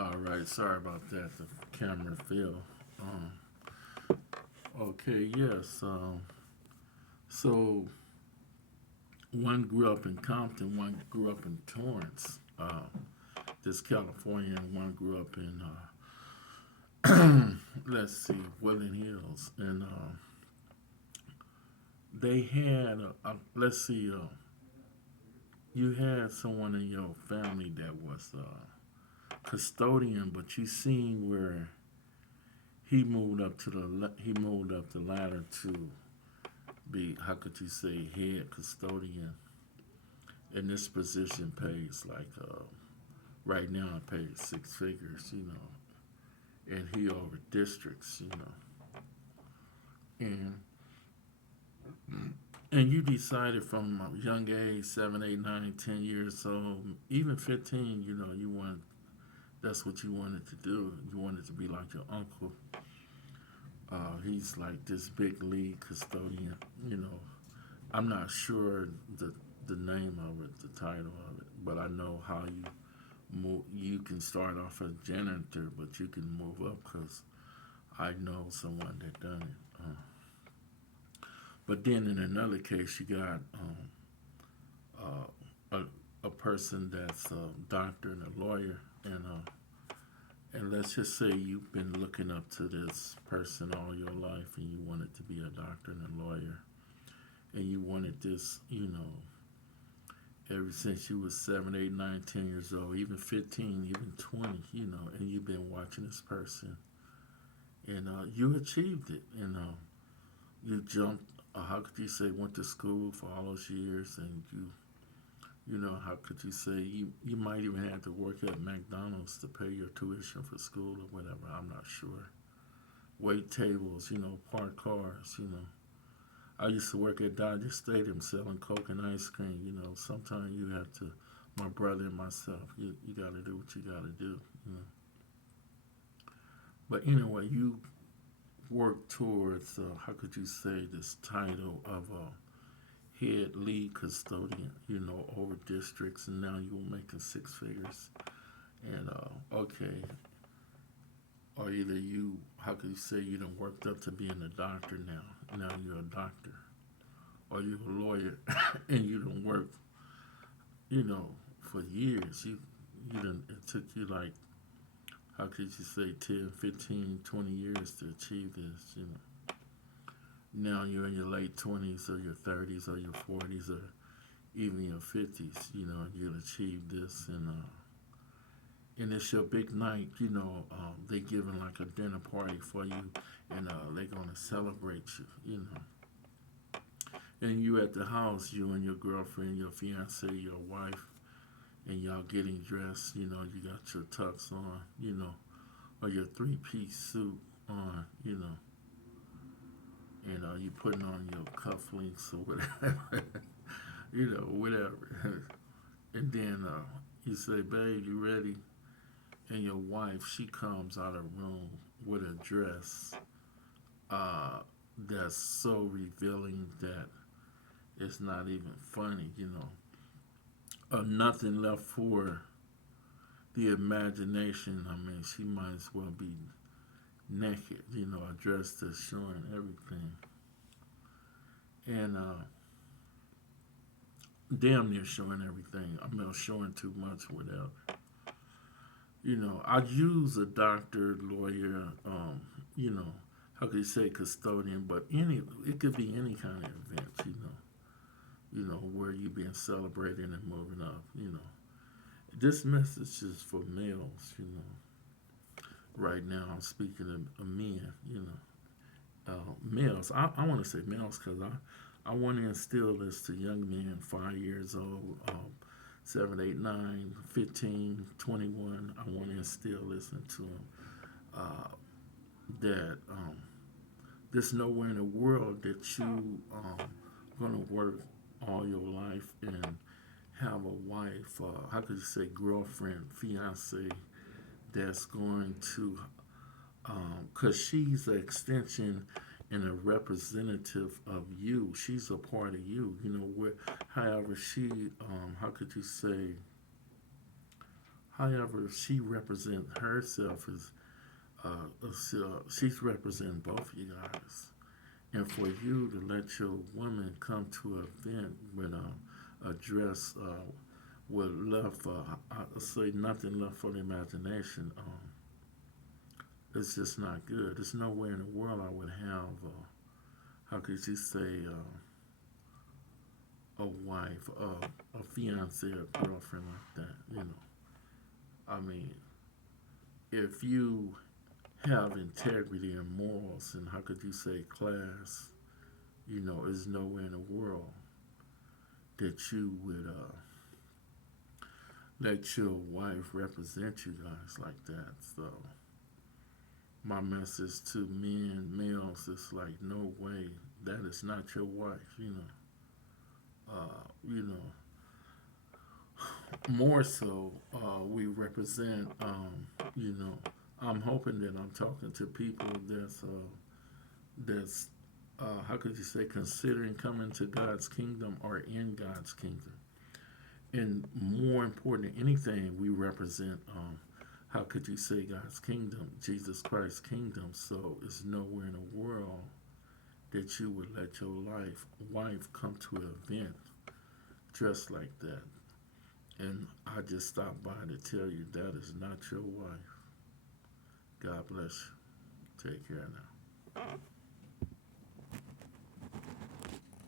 All right, sorry about that. The camera fell. Um, okay, yes. So one grew up in Compton, one grew up in Torrance, this California, and one grew up in let's see, Woodland Hills, and they had let's see, you had someone in your family that was custodian, but you seen where he moved up the ladder to be, how could you say, head custodian, and this position pays like right now it pays six figures, and he over districts, and you decided from a young age, 7, 8, 9, 10 years old, even 15, you want, that's what you wanted to do. You wanted to be like your uncle. He's like this big league custodian. You know, I'm not sure the name of it, the title of it, but I know how you move. You can start off as janitor, but you can move up because I know someone that done it. But then in another case, you got a person that's a doctor and a lawyer, and let's just say you've been looking up to this person all your life, and you wanted to be a doctor and a lawyer, and you wanted this, ever since you was 7, 8, 9, 10 years old, even 15, even 20, and you've been watching this person, and you achieved it, you jumped. How could you say went to school for all those years, and how could you say you might even have to work at McDonald's to pay your tuition for school or whatever? I'm not sure. Wait tables, park cars, I used to work at Dodger Stadium selling Coke and ice cream. Sometimes you have to, my brother and myself, you got to do what you got to do. You know. But anyway, you work towards, how could you say, this title of head lead custodian, over districts, and now you're making six figures. And okay, or either you, how could you say, you done worked up to being a doctor now? Now you're a doctor, or you're a lawyer, and you done worked, you know, for years. You done, it took you like, how could you say, 10, 15, 20 years to achieve this, Now you're in your late 20s or your 30s or your 40s or even your 50s, you'll achieve this, and it's your big night, they giving like a dinner party for you, and they gonna celebrate you, and you at the house, you and your girlfriend, your fiance, your wife, and y'all getting dressed, you got your tux on, or your three-piece suit on, and you putting on your cufflinks or whatever, whatever. And then you say, "Babe, you ready?" And your wife, she comes out of the room with a dress uh, that's so revealing that it's not even funny, Nothing left for the imagination. I mean, she might as well be naked, a dress that's showing everything. And damn near showing everything. I mean, showing too much without. I use a doctor, lawyer, how could you say custodian, but it could be any kind of event, where you being celebrated and moving up, This message is for males, Right now, I'm speaking of men, males. I want to say males because I want to instill this to young men, 5 years old, 7, 8, 9, 15, 21. I want to instill this into them that there's nowhere in the world that you going to work all your life and have a wife, how could you say, girlfriend, fiance, that's going to, because she's an extension and a representative of you. She's a part of you. However, how could you say, However, she represents herself as she's representing both of you guys. And for you to let your woman come to an event with a dress with love for, I say nothing left for the imagination, it's just not good. There's nowhere in the world I would have, how could you say, a wife, a fiance, a girlfriend like that, you know. I mean, if you have integrity and morals, and how could you say class, you know, is nowhere in the world that you would let your wife represent you guys like that. So my message to men, males, is like, no way, that is not your wife. You know, more so, we represent. You know, I'm hoping that I'm talking to people that's how could you say considering coming to God's kingdom or in God's kingdom. And more important than anything, we represent how could you say God's kingdom, Jesus Christ's kingdom. So it's nowhere in the world that you would let your wife come to an event dressed like that. And I just stopped by to tell you that is not your wife. God bless you. Take care now.